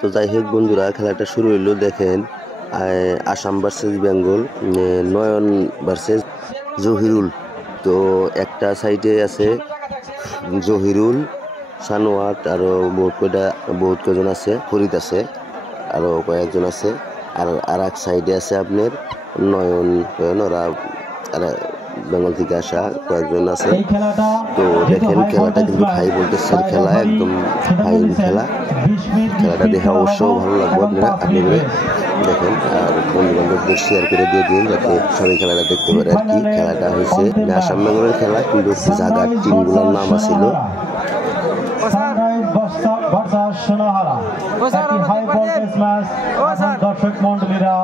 তো যাই হোক বন্ধুরা, খেলাটা শুরু হইলো। দেখেন আসাম ভার্সেস বেঙ্গল, নয়ন ভার্সেস জহিরুল। তো একটা সাইডে আছে জহিরুল, সানোয়াট, আরও বহুত কজন আছে, ফরিদ আছে, আরও কয়েকজন আছে। আর এক সাইডে আছে আপনার নয়ন, ওরা বেঙ্গল থেকে আসা কয়েকজন আছে। তো দেখেন খেলাটা কিন্তু হাই ভোল্টেজের খেলা, একদম হাই খেলা। খেলাটা দেখে অবশ্যই ভালো লাগবে আপনাদের দেখেন। আর বন্ধু বান্ধবদের শেয়ার করে দিয়ে দিন যাতে সবাই খেলাটা দেখতে পারে আর কি। খেলাটা হয়েছে আসাম বেঙ্গলের খেলা, কিন্তু জায়গার টিমগুলোর নাম আছিল দর্শক মন্ডলীরা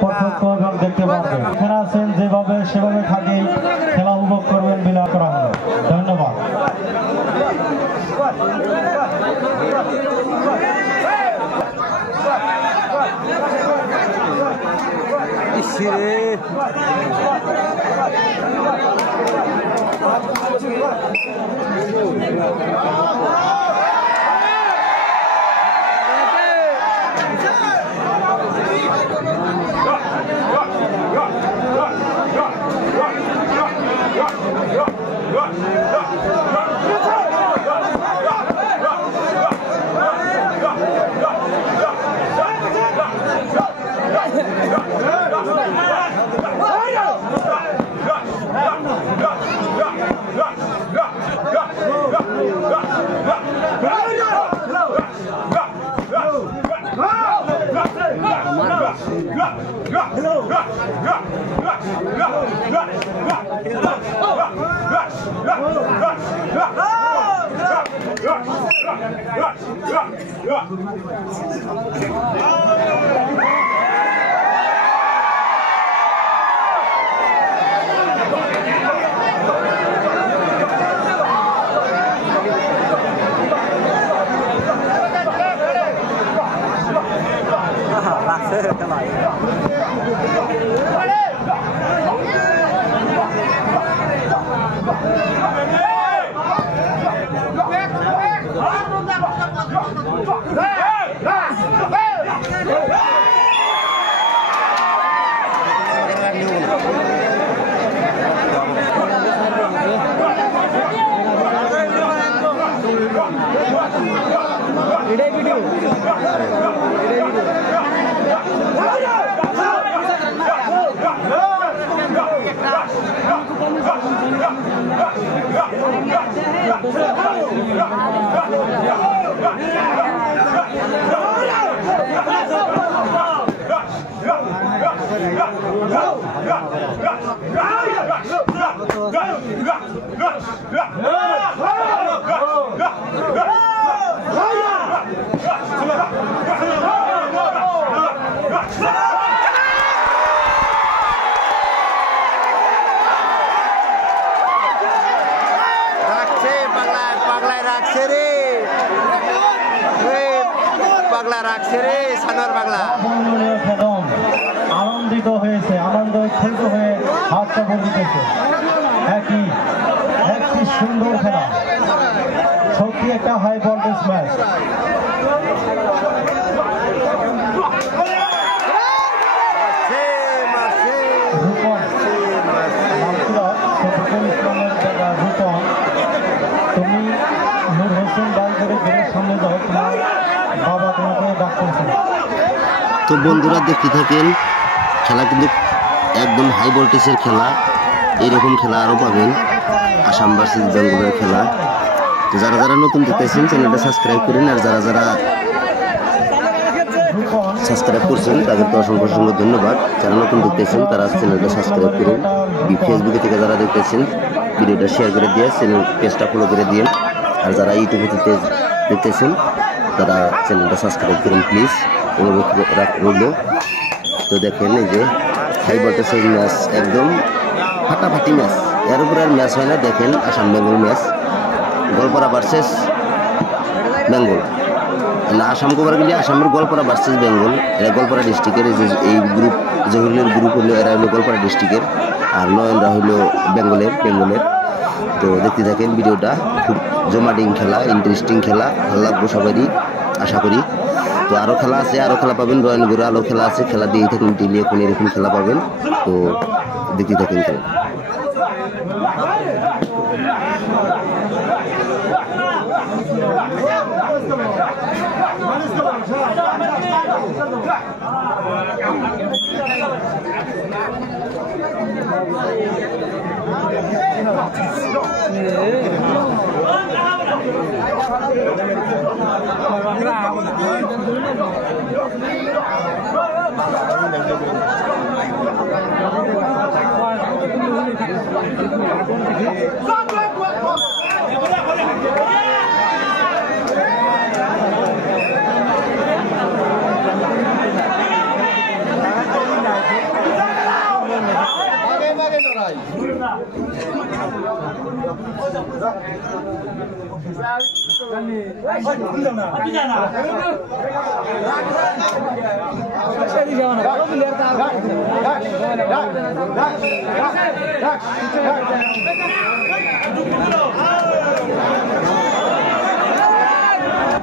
প্রত্যক্ষ দেখতে পাবেন। এখানে আছেন যেভাবে সেভাবে থাকি খেলা উপভোগ করবেন বিনা করা হলো। ধন্যবাদ। আনন্দিত হয়েছে, আনন্দ উচ্ছ্বসিত হয়ে হাত চাপড় দিতেছে। একই সুন্দর খেলা, সত্যি একটা হাই ভোল্টেজ ম্যাচ। তুমি নূর হোসেন বাইকের ঘরের সামনে যাও, তোমার বাবা তোমাকে ডাকতেছে। তো বন্ধুরা দেখতে থাকেন, খেলা কিন্তু একদম হাই ভোল্টেজের খেলা। এইরকম খেলা আরও পাবেন, আসাম ভার্সেস বেঙ্গলের খেলা। তো যারা যারা নতুন দেখতেছেন চ্যানেলটা সাবস্ক্রাইব করেন, আর যারা যারা সাবস্ক্রাইব করছেন তাদেরকে অসংখ্য অসংখ্য ধন্যবাদ। যারা নতুন দেখতেছেন তারা চ্যানেলটা সাবস্ক্রাইব করুন। ফেসবুকে থেকে যারা দেখতেছেন ভিডিওটা শেয়ার করে দিয়ে চ্যানেল পেজটা ফলো করে দিন। আর যারা ইউটিউবে দেখতেছেন তারা চ্যানেলটা সাবস্ক্রাইব করুন প্লিজ, অনুরোধ রইল। তো দেখেন এই যে হাই ভোল্টেজের ম্যাচ, একদম ফাটাফাটি ম্যাচ, এর উপরে আর ম্যাচ হয় না। দেখেন আসাম বেঙ্গল ম্যাচ, গোলপাড়া ভার্সেস বেঙ্গল। আসাম কবার গেলে আসামের গোলপাড়া ভার্সেস বেঙ্গল। এরা গোলপাড়া ডিস্ট্রিক্টের, এই গ্রুপ জহিরুলের গ্রুপ হলো, এরা হলো গোলপাড়া ডিস্ট্রিক্টের, আর নয়নরা হলো বেঙ্গলের। তো দেখতে থাকেন ভিডিওটা, খুব জমাডিং খেলা, ইন্টারেস্টিং খেলা, ভালো লাগবে সবারই আশা করি। তো আরও খেলা আছে, আরও খেলা পাবেন, নয়নগড়ে আরও খেলা আছে, খেলা দিয়েই থাকুন ডেলি, এখন এরকম খেলা পাবেন, তো দেখতে থাকেন খেলা।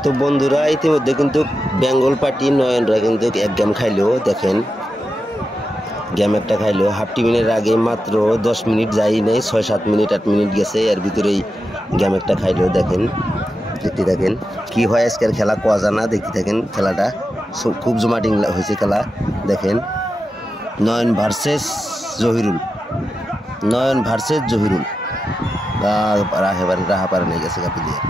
তো বন্ধুরা ইতিমধ্যে কিন্তু বেঙ্গল পার্টি নয়নরা কিন্তু এক গেম খাইলো, দেখেন গেম একটা খাইলো। হাফ টিমিনের আগে মাত্র 10 মিনিট যাই নাই, 6-7 মিনিট 8 মিনিট গেছে, এর ভিতরেই গেম একটা খাইলো। দেখেন, দেখতে থাকেন কি হয় আজকের খেলা, কোয়া জানা, দেখতে থাকেন খেলাটা, খুব জমাটিং হয়েছে খেলা। দেখেন নয়ন ভার্সেস জহিরুল, নয়ন ভার্সেস জহিরুল, রাহা পারে নিয়ে গেছে প্লেয়ার।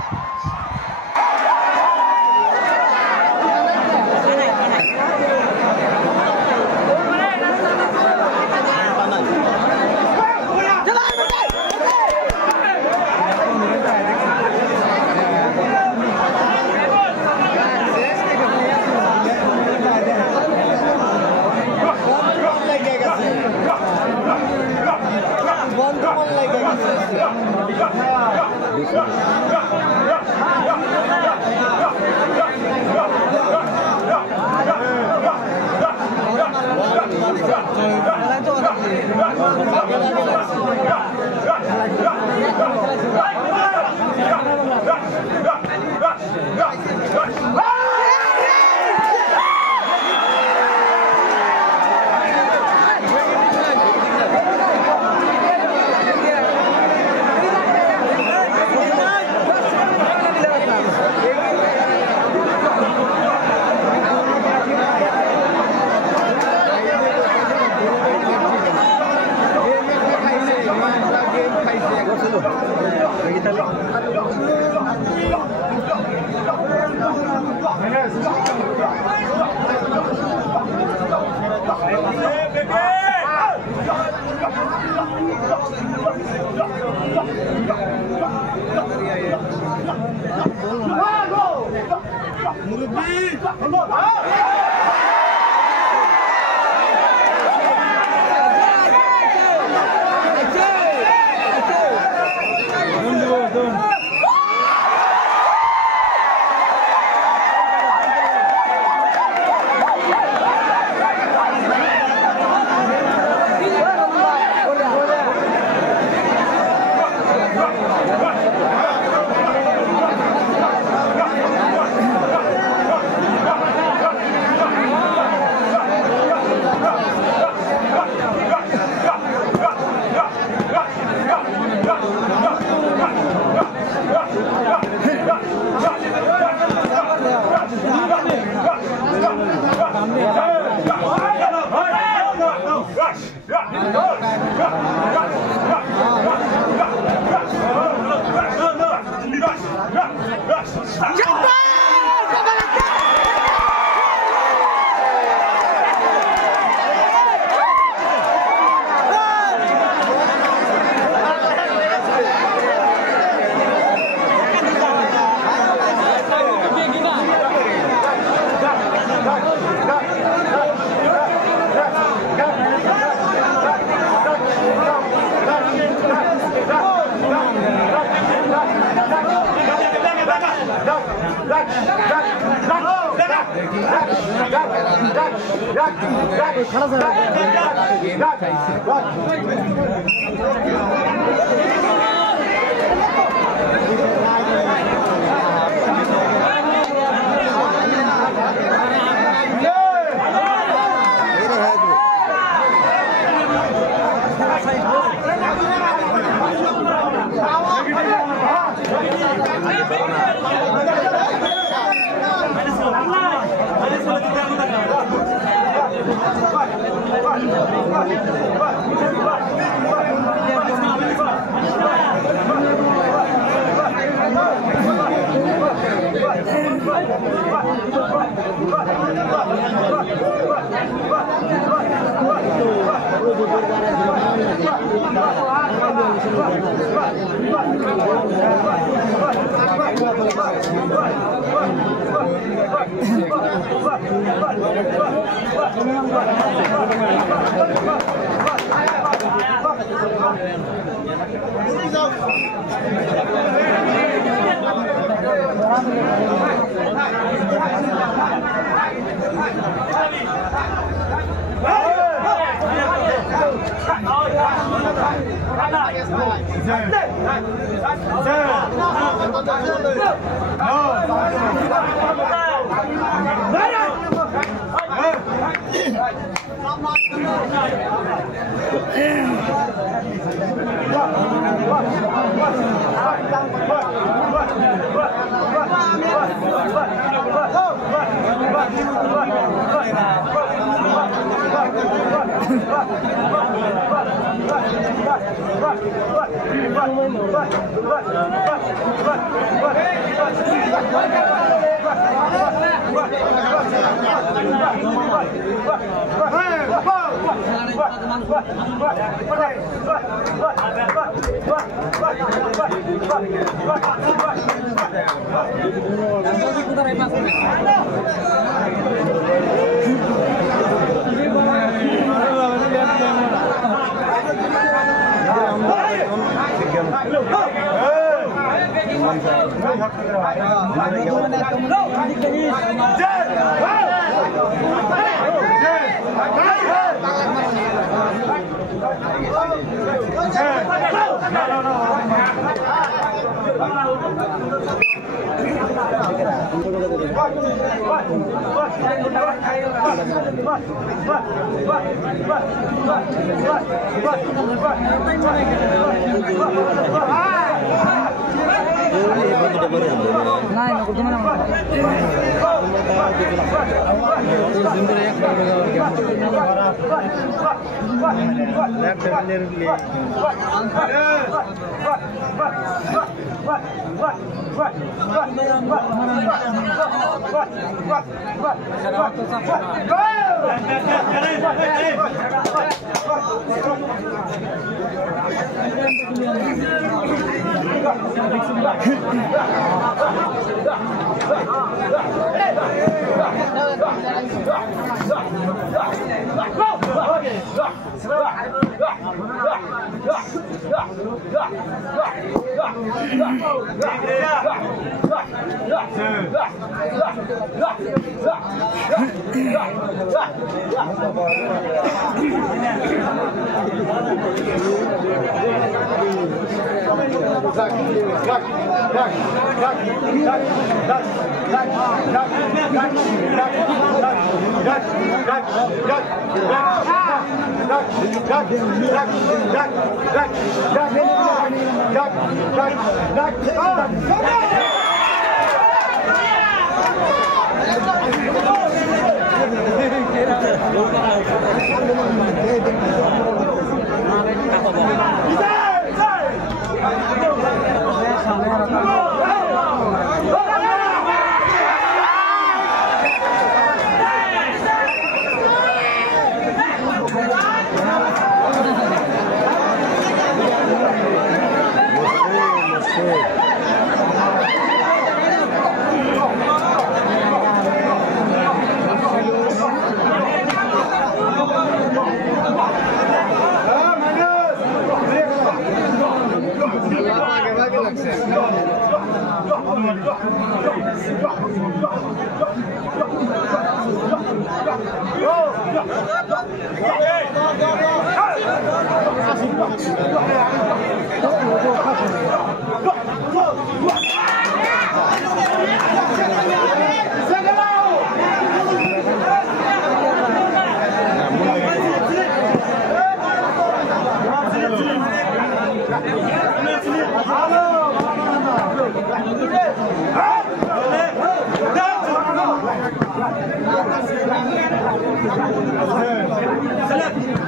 Salam.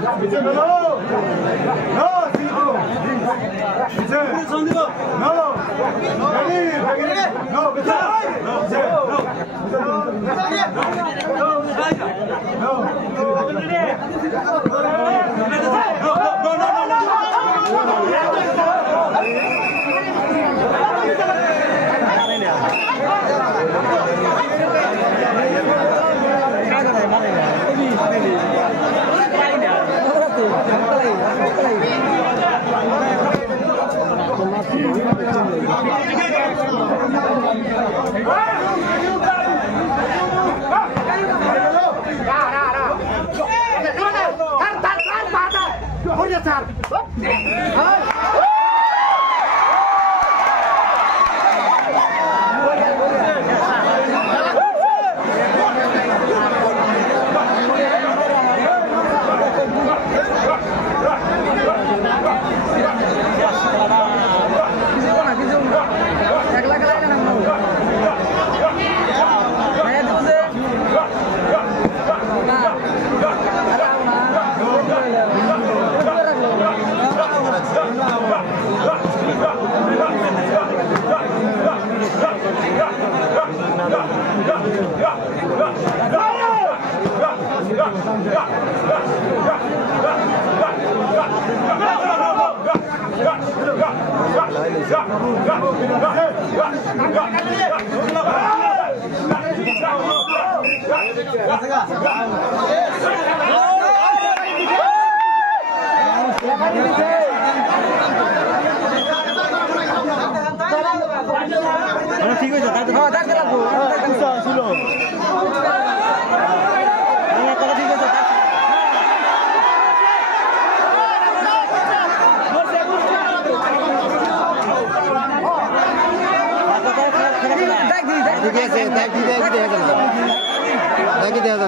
ঠিক হয়েছে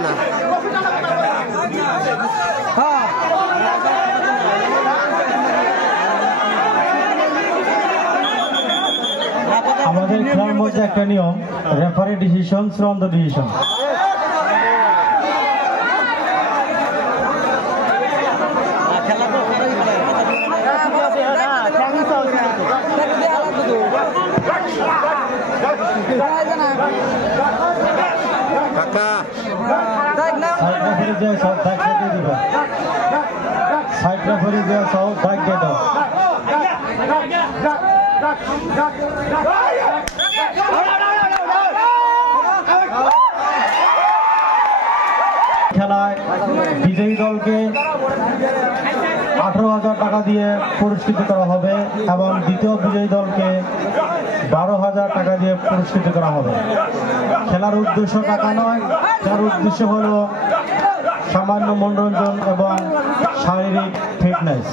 না আমাদের খেলার মধ্যে একটা নিয়ম, রেফারি ডিসিশন চূড়ান্ত ডিসিশন। সাইড রেফারি যে সব দাগ দিয়ে দাও। খেলায় বিজয়ী দলকে 18,000 টাকা দিয়ে পুরস্কৃত করা হবে এবং দ্বিতীয় বিজয়ী দলকে 12,000 টাকা দিয়ে পুরস্কৃত করা হবে। খেলার উদ্দেশ্য টাকা নয়, খেলার উদ্দেশ্য হলো সামান্য মনোরঞ্জন এবং শারীরিক ফিটনেস।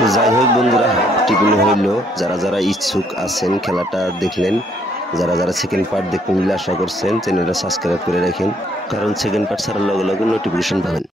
তো যাই হোক বন্ধুরা, টিপিল হইল। যারা যারা ইচ্ছুক আছেন খেলাটা দেখলেন, যারা যারা সেকেন্ড পার্ট দেখবেন বলে আশা করছেন, চ্যানেলটা সাবস্ক্রাইব করে রাখেন। কারণ সেকেন্ড পার্ট ছাড়ার লগে লগে নোটিফিকেশন পাবেন।